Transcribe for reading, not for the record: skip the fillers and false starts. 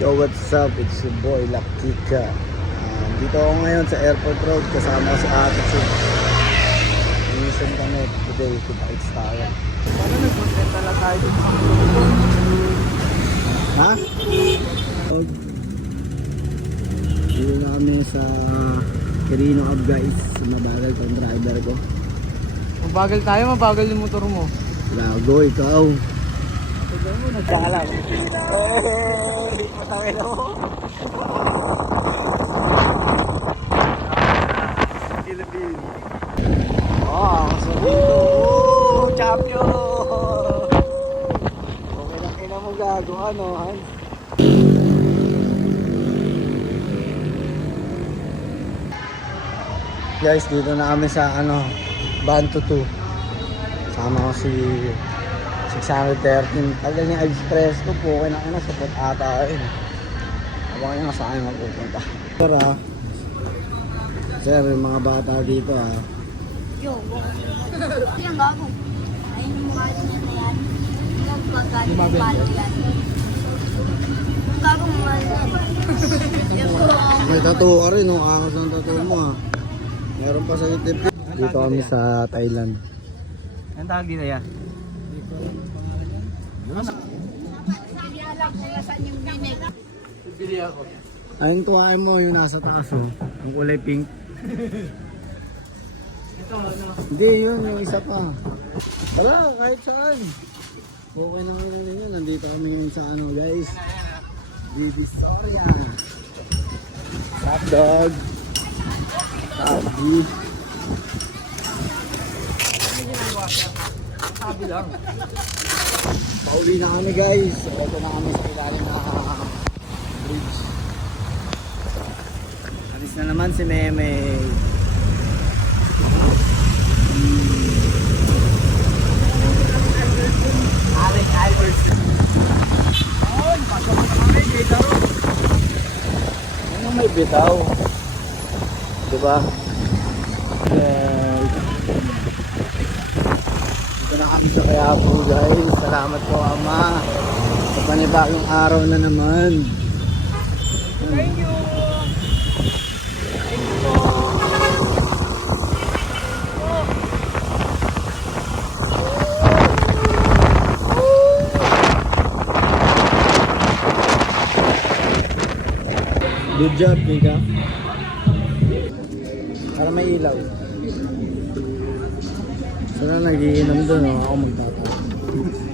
Yo, what's up? It's your boy, Lakika. Dito ako ngayon sa Airport Road. Kasama ko si Ate Sue. Mission kami today. Kita-kits tayo. Paano nag-content pala tayo dito sa Ha? Dito na kami sa Quirino Ave, guys. Mabagal tong driver ko. Mabagal tayo, mabagal yung motor mo. Lago, ikaw. Tignan mo, nagkaalam. Patawin mo. Philippines. Oh, so dito. Champion! Okay lang ina mo gago, ano, Hans? Guys, dito na kami sa, Banto 2. Sama ko si 613. Tagal niya express ko po. Okay na support ata yun. Abangan nyo sa akin magpupunta. Sir sir, yung mga bata dito Yo, yan gago. Ayun yung mukha niya na yan. Yung pagkain yung palo yan. Yung gago mukha yan. may tattoo ka rin, angas ng tattoo mo Meron pa sa itip. Dito kami sa Thailand. Ang tawag dito yan? Bibili ako. Ayun tuwain mo yung nasa taas yung kulay pink. Ito, ano? Hindi, yun yung isa pa. Wala, kahit saan. Okay naman din yun. Nandito kami ngayon sa guys. Divisoria. Hot dog. Sabi. Sabi lang. Pauli na kami guys. Ito na kami sa ilalim na bridge. Alis na naman si Meme. Alec Iverson. Oh, pasok na kami dito. Ano may bitaw? Diba? Yes. Dito na kami sa Quiapo guys. Salamat po Ama. Sa panibagong araw na naman. Thank you. Thank you po. Good job, Mika. Para may ilaw. Sana nagiinom doon, ako magtatawag.